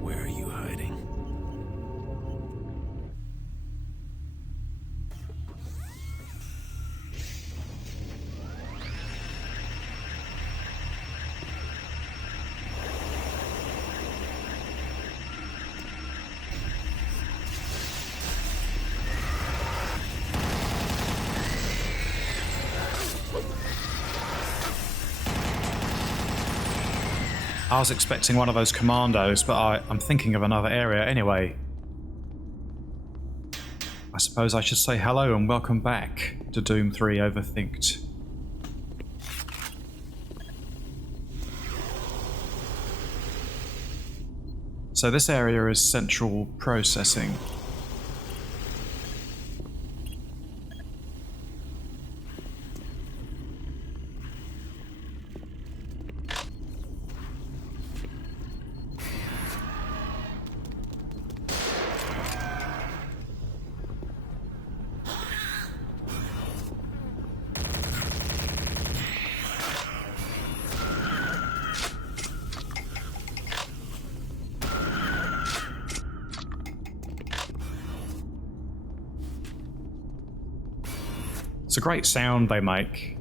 Where are you hiding? I was expecting one of those commandos, but I'm thinking of another area anyway. I suppose I should say hello and welcome back to Doom 3 Overthinked. So this area is central processing. It's a great sound they make.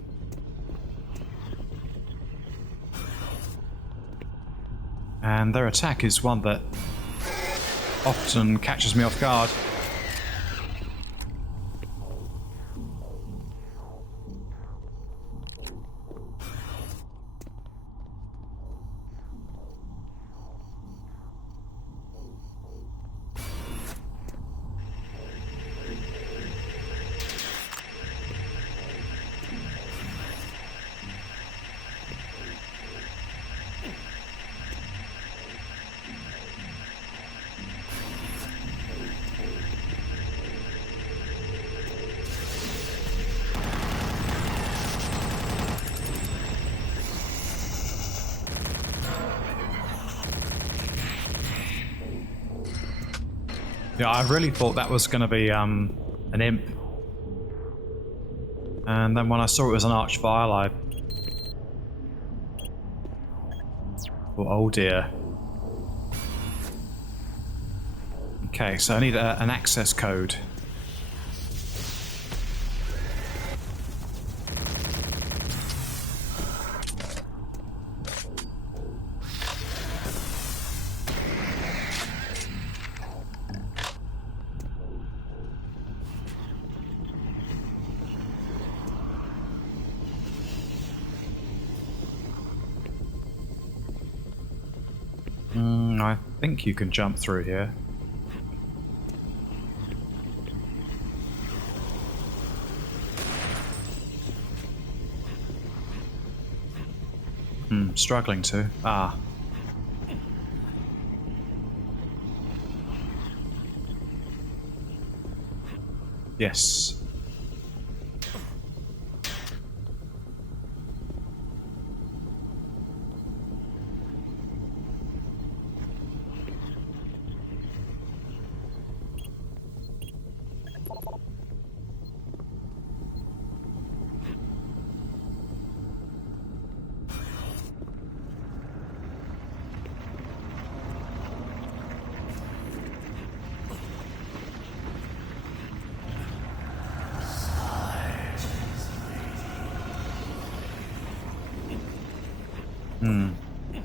And their attack is one that often catches me off guard. Yeah, I really thought that was going to be an imp. And then when I saw it was an archvile, I thought, oh dear. Okay, so I need an access code. I think you can jump through here. Struggling to. Ah. Yes.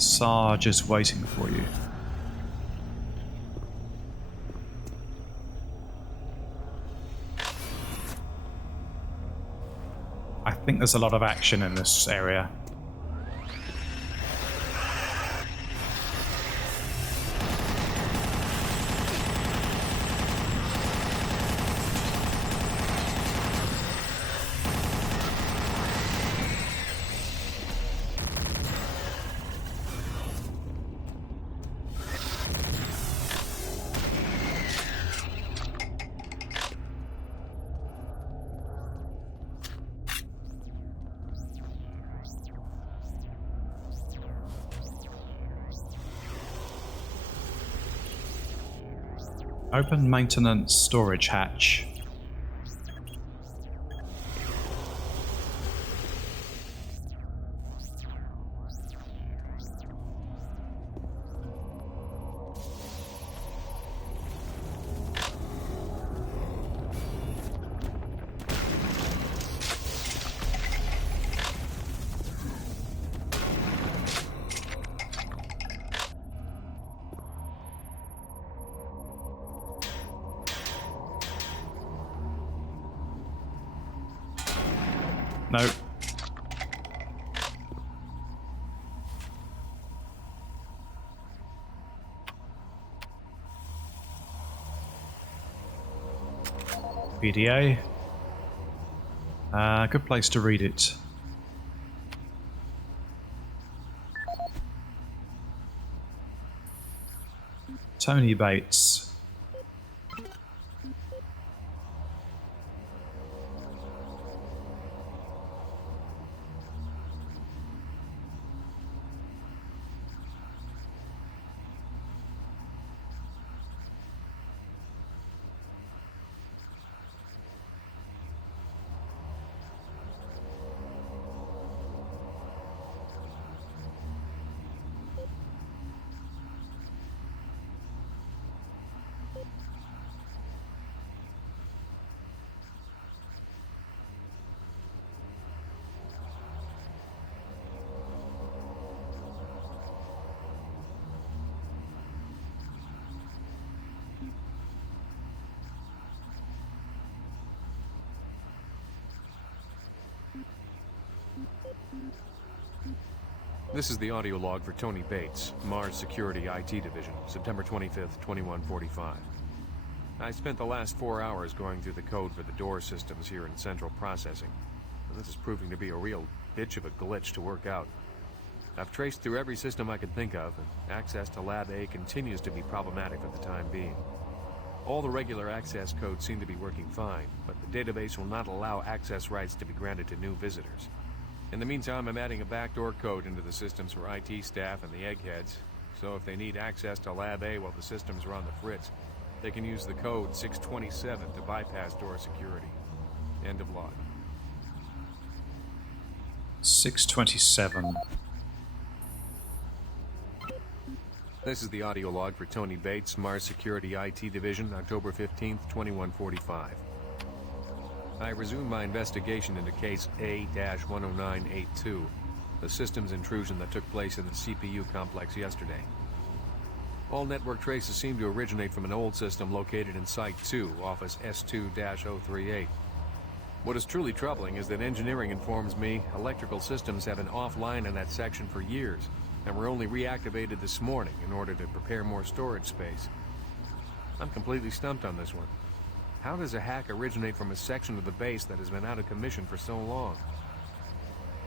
Sarge is waiting for you. I think there's a lot of action in this area. Open maintenance storage hatch. Nope. PDA. Good place to read it. Tony Bates. This is the audio log for Tony Bates, Mars Security IT Division, September 25th, 2145. I spent the last 4 hours going through the code for the door systems here in Central Processing, and this is proving to be a real bitch of a glitch to work out. I've traced through every system I could think of, and access to Lab A continues to be problematic for the time being. All the regular access codes seem to be working fine, but the database will not allow access rights to be granted to new visitors. In the meantime, I'm adding a backdoor code into the systems for IT staff and the eggheads, so if they need access to Lab A while the systems are on the fritz, they can use the code 627 to bypass door security. End of log. 627. This is the audio log for Tony Bates, Mars Security IT Division, October 15th, 2145. I resumed my investigation into case A-10982, the systems intrusion that took place in the CPU complex yesterday. All network traces seem to originate from an old system located in Site 2, Office S2-038. What is truly troubling is that engineering informs me electrical systems have been offline in that section for years, and were only reactivated this morning in order to prepare more storage space. I'm completely stumped on this one. How does a hack originate from a section of the base that has been out of commission for so long?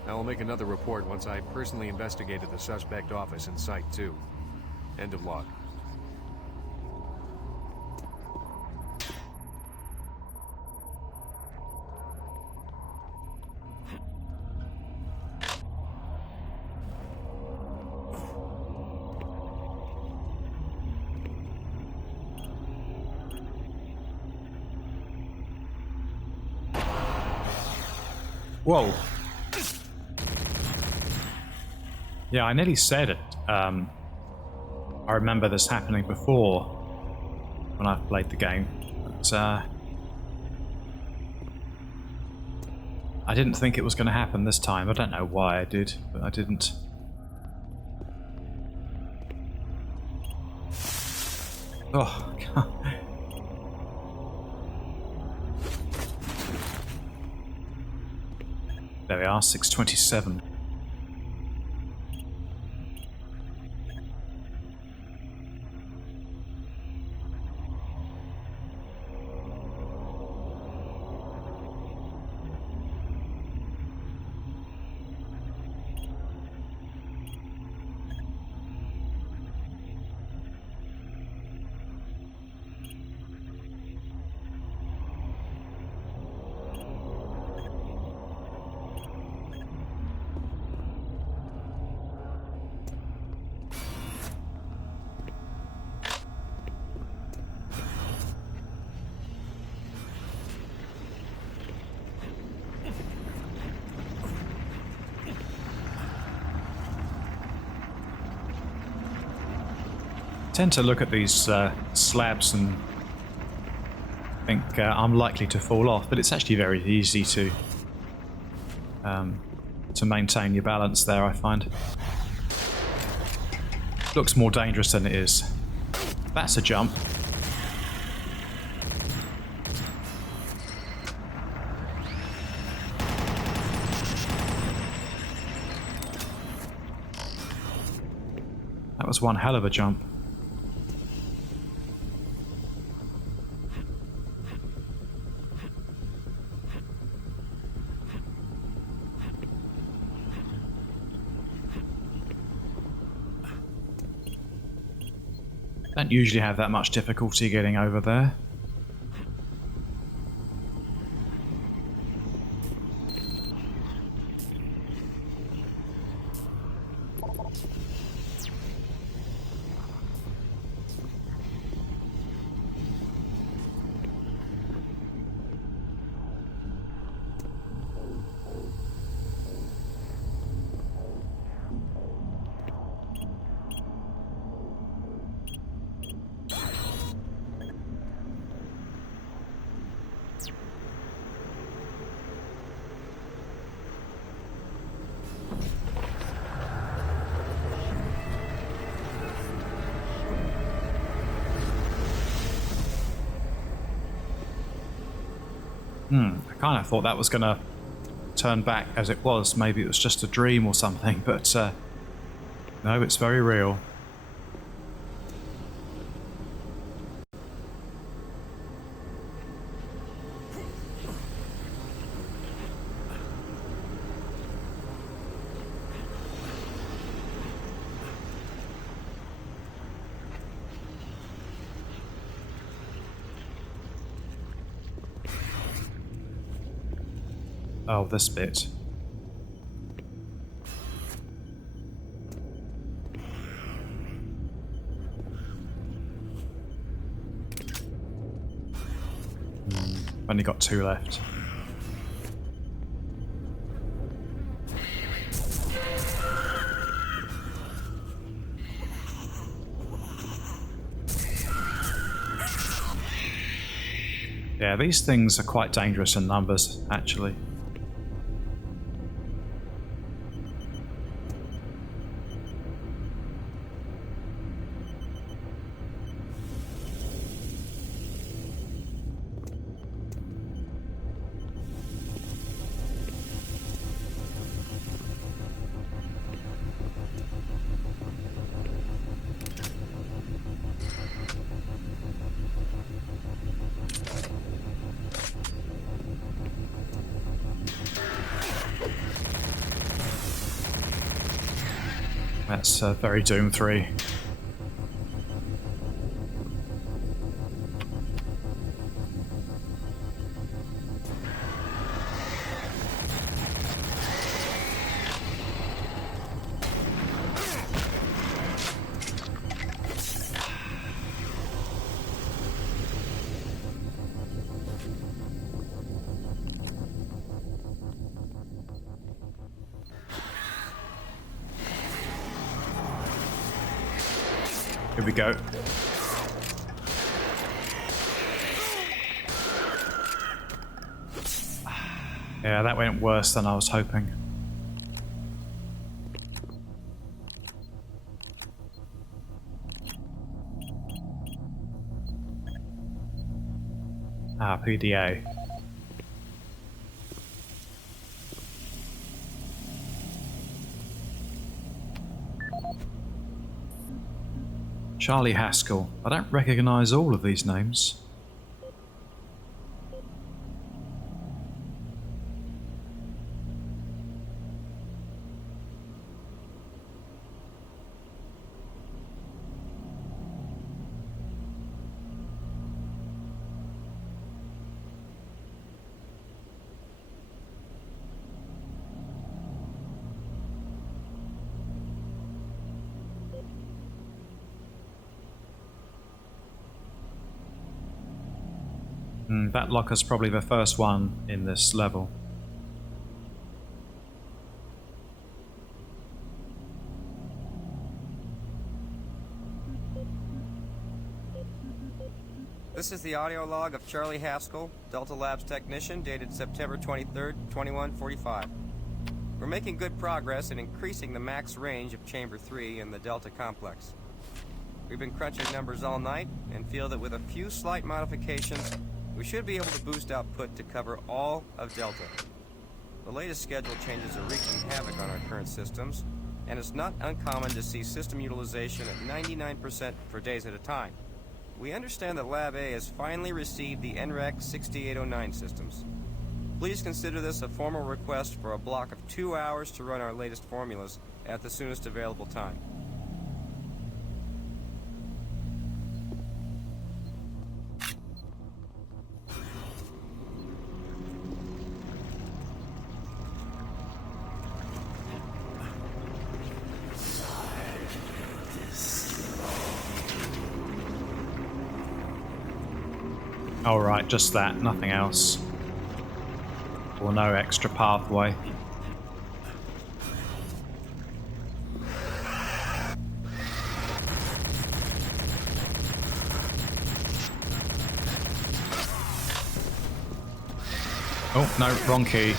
I will make another report once I personally investigated the suspect office in Site 2. End of log. Whoa. Yeah, I nearly said it. I remember this happening before when I've played the game. But, I didn't think it was going to happen this time. I don't know why I did, but I didn't. Oh, God. There we are, 627. tend to look at these slabs and think I'm likely to fall off, but it's actually very easy to maintain your balance there, I find. Looks more dangerous than it is. That's a jump. That was one hell of a jump. Don't usually have that much difficulty getting over there. I kind of thought that was going to turn back as it was. Maybe it was just a dream or something, but no, it's very real. Oh, this bit. Only got 2 left. Yeah, these things are quite dangerous in numbers, actually. That's very Doom 3. Here we go. Yeah, that went worse than I was hoping. Ah, PDA. Charlie Haskell. I don't recognise all of these names. That locker's probably the first one in this level. This is the audio log of Charlie Haskell, Delta Labs technician, dated September 23rd, 2145. We're making good progress in increasing the max range of Chamber 3 in the Delta complex. We've been crunching numbers all night and feel that with a few slight modifications, we should be able to boost output to cover all of Delta. The latest schedule changes are wreaking havoc on our current systems, and it's not uncommon to see system utilization at 99% for days at a time. We understand that Lab A has finally received the NREC 6809 systems. Please consider this a formal request for a block of 2 hours to run our latest formulas at the soonest available time. Alright, just that, nothing else. Or no extra pathway. Oh, no, wrong key.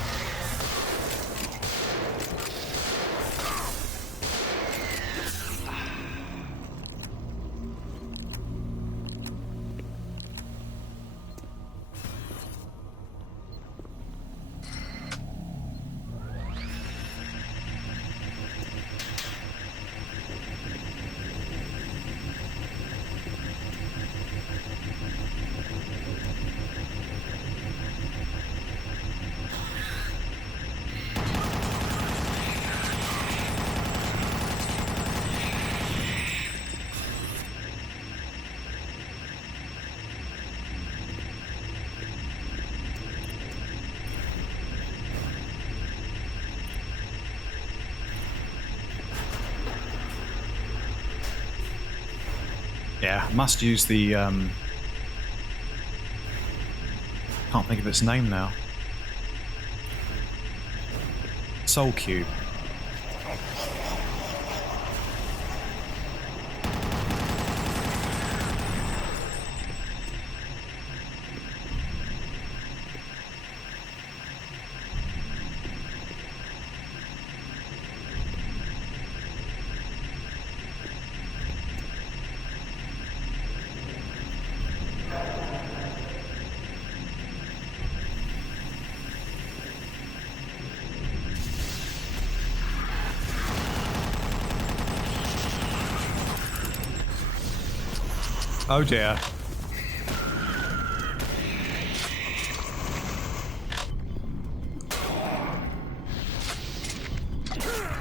Yeah, must use the, can't think of its name now. Soul Cube. Oh dear.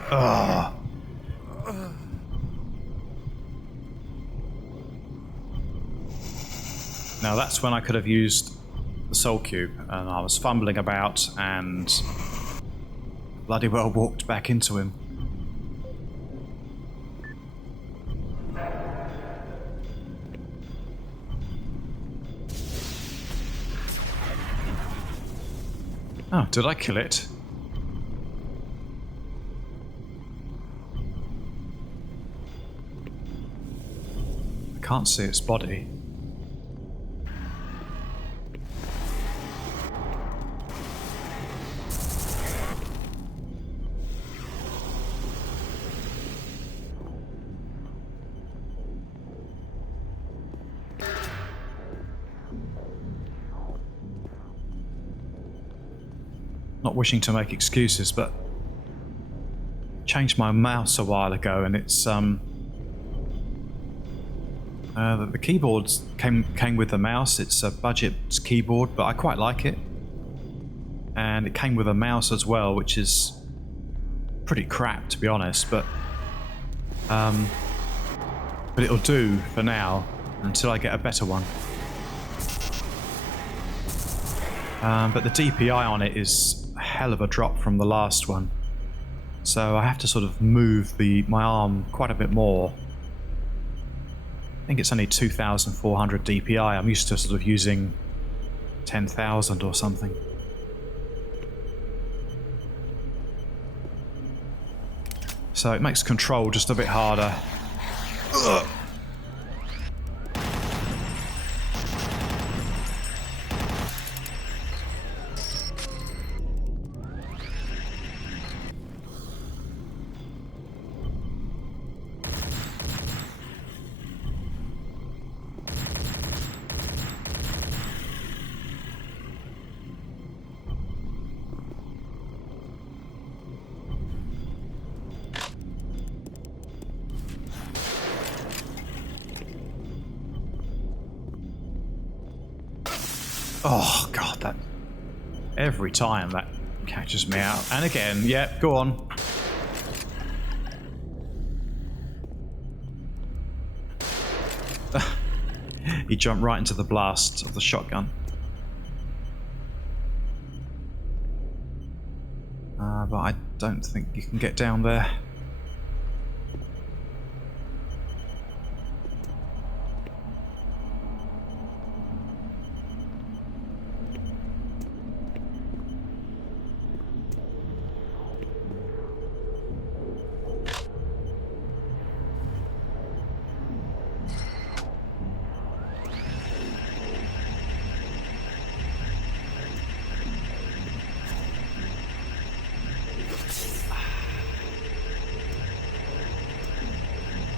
Ugh. Now that's when I could have used the Soul Cube, and I was fumbling about and bloody well walked back into him. Oh, did I kill it? I can't see its body. Not wishing to make excuses, but changed my mouse a while ago, and it's the keyboard came with the mouse. It's a budget keyboard, but I quite like it, and it came with a mouse as well, which is pretty crap to be honest, but it'll do for now until I get a better one. But the DPI on it is a hell of a drop from the last one, so I have to sort of move my arm quite a bit more. I think it's only 2,400 DPI. I'm used to sort of using 10,000 or something. So it makes control just a bit harder. Ugh. Oh, God, that... Every time that catches me out. And again, yep, go on. He jumped right into the blast of the shotgun. But I don't think you can get down there.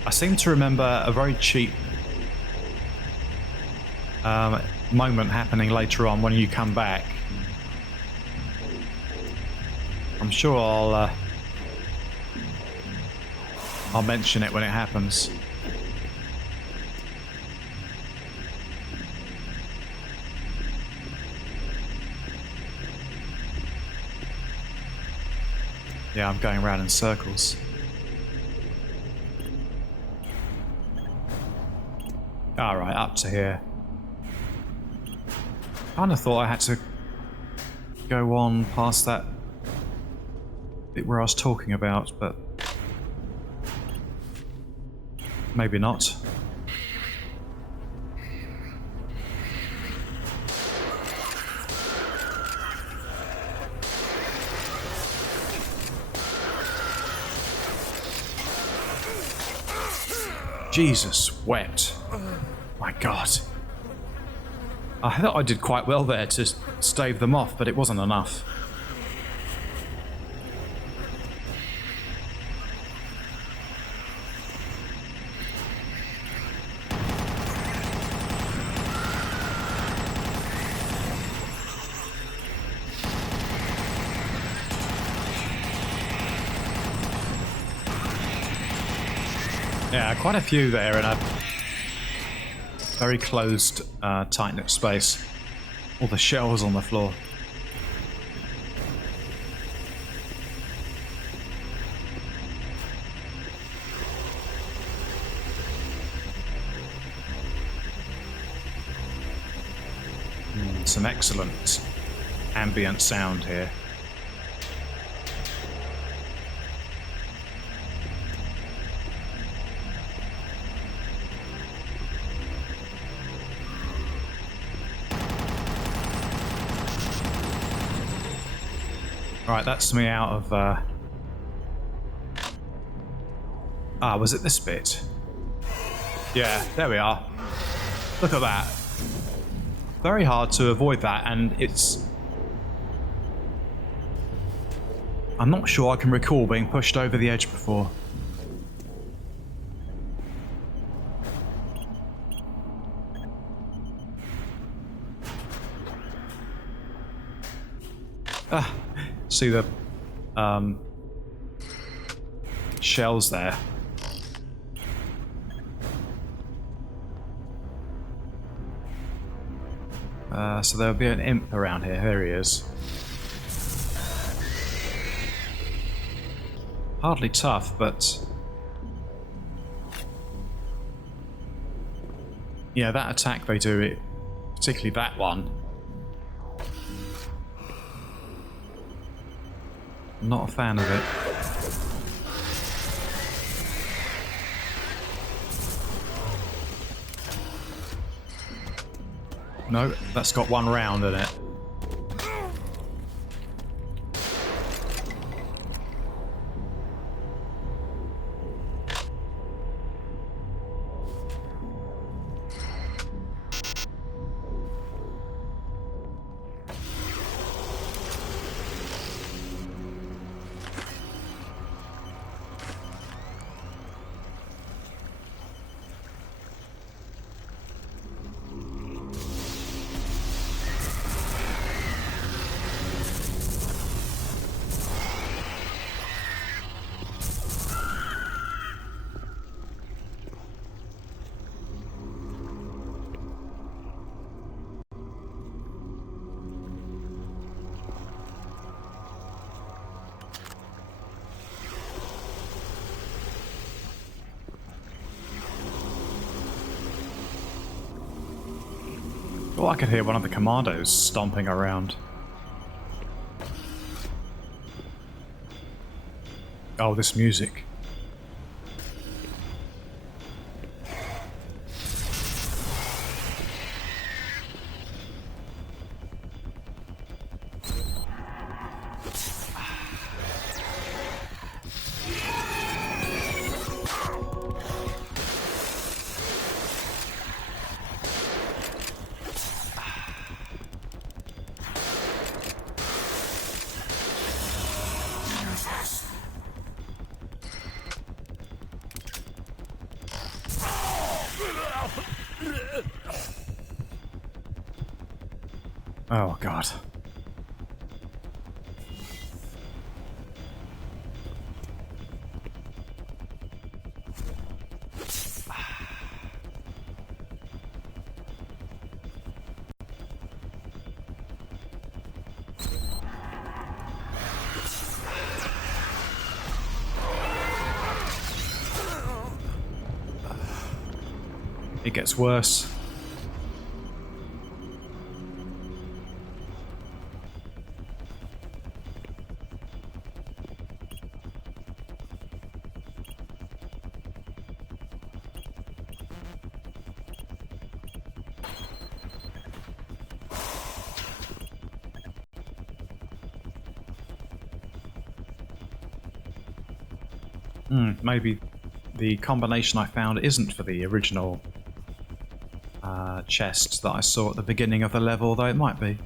I seem to remember a very cheap moment happening later on when you come back. I'm sure I'll mention it when it happens. Yeah, I'm going around in circles. Alright, up to here. I kind of thought I had to go on past that bit where I was talking about, but maybe not. Jesus wept. My God. I thought I did quite well there to stave them off, but it wasn't enough. Yeah, quite a few there in a very closed, tight-knit space. All the shells on the floor. Some excellent ambient sound here. Right, that's me out of... was it this bit? Yeah, there we are. Look at that. Very hard to avoid that, and it's... I'm not sure I can recall being pushed over the edge before. See the shells there. So there'll be an imp around here. There he is. Hardly tough, but yeah, that attack they do, it, particularly that one. I'm not a fan of it. No, that's got one round in it. I could hear one of the commandos stomping around. Oh, this music. Oh, God. It gets worse. Maybe the combination I found isn't for the original chest that I saw at the beginning of the level, though it might be.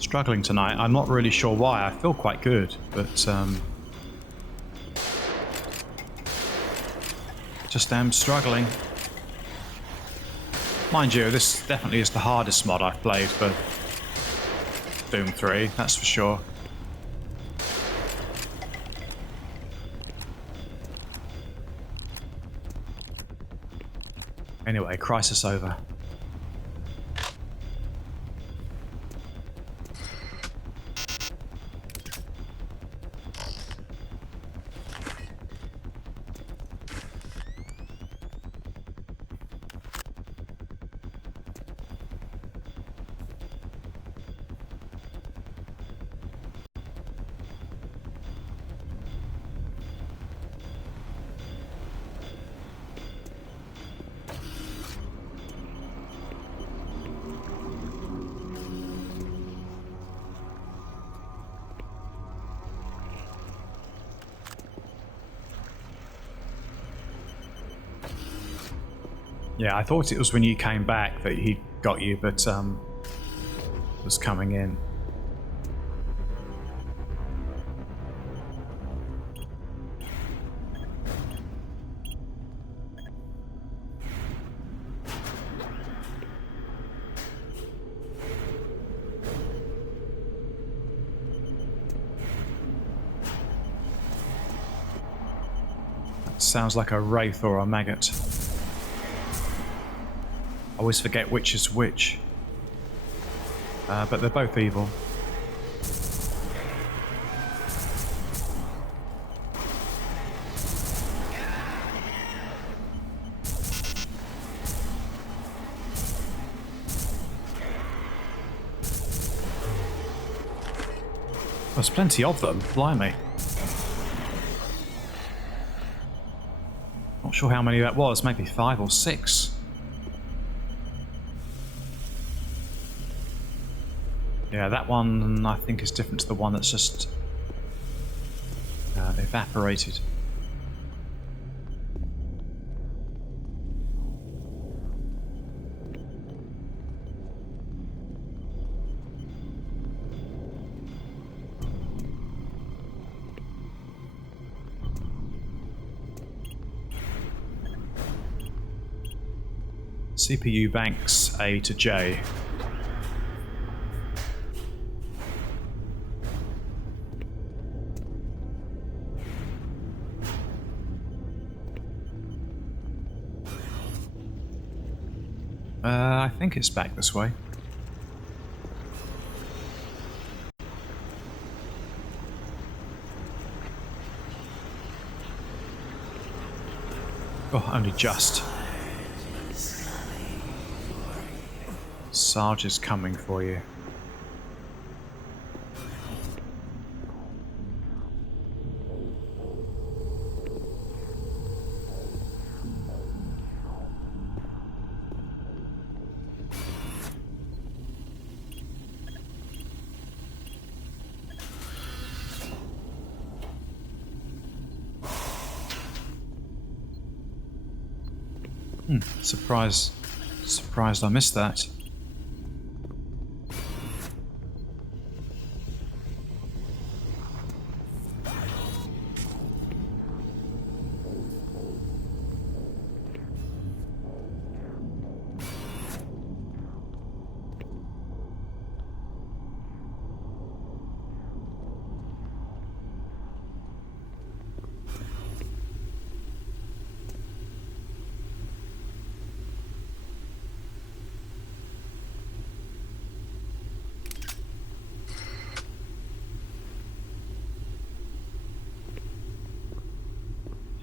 Struggling tonight. I'm not really sure why. I feel quite good, but just am struggling. Mind you, this definitely is the hardest mod I've played for Doom 3, that's for sure. Anyway, crisis over. Yeah, I thought it was when you came back that he got you, but was coming in. That sounds like a wraith or a maggot. I always forget which is which. But they're both evil. There's plenty of them, blimey. Not sure how many that was, maybe 5 or 6. Yeah, that one I think is different to the one that's just evaporated. CPU banks A to J. I think it's back this way. Oh, only just. Sarge is coming for you. Surprised I missed that.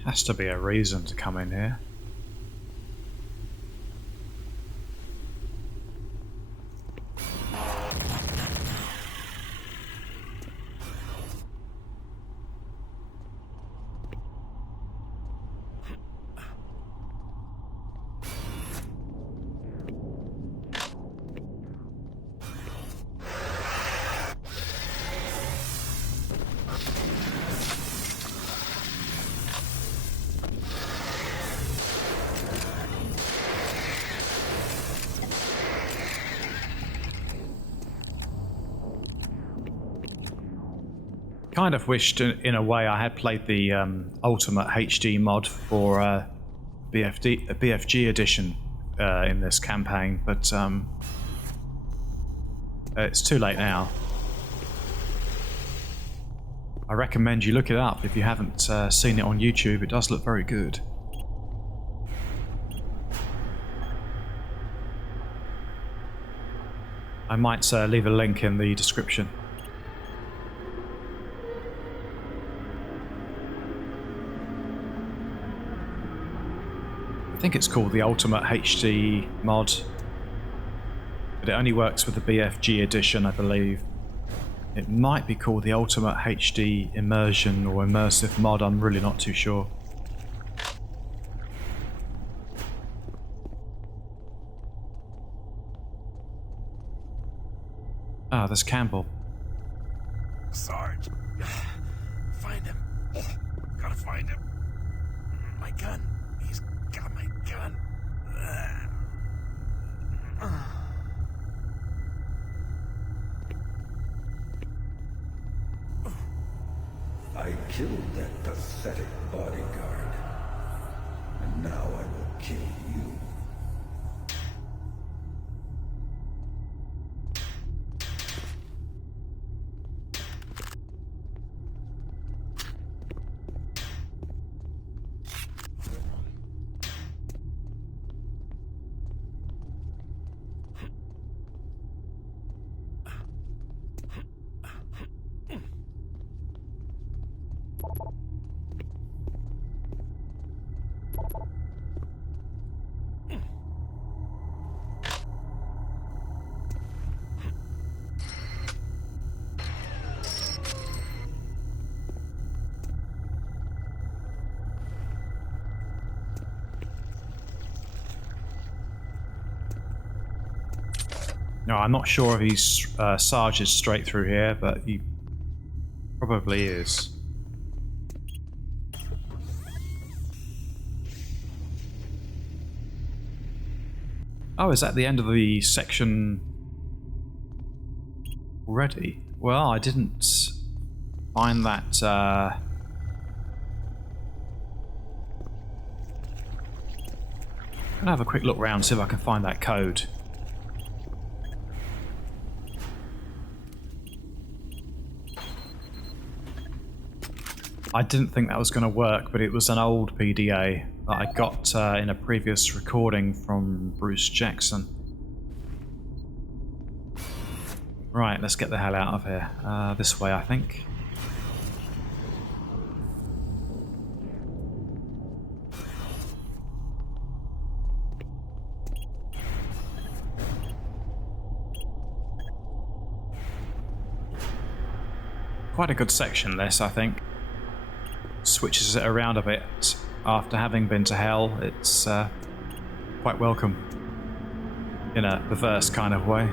Has to be a reason to come in here. Kind of wished, in a way, I had played the Ultimate HD mod for BFG edition in this campaign, but it's too late now. I recommend you look it up if you haven't seen it on YouTube. It does look very good. I might leave a link in the description. I think it's called the Ultimate HD mod, but it only works with the BFG edition, I believe. It might be called the Ultimate HD Immersion or Immersive mod, I'm really not too sure. Ah, there's Campbell. Sarge. Find him. Gotta find him. My gun. He's got my gun. I killed that pathetic bodyguard. And now I will kill you. No, I'm not sure if he's Sarge is straight through here, but he probably is. Oh, is that the end of the section already? Well, I didn't find that gonna have a quick look around, see if I can find that code. I didn't think that was going to work, but it was an old PDA that I got in a previous recording from Bruce Jackson. Right, let's get the hell out of here. This way, I think. Quite a good section, this, I think. Switches it around a bit. After having been to hell, it's quite welcome in a perverse kind of way.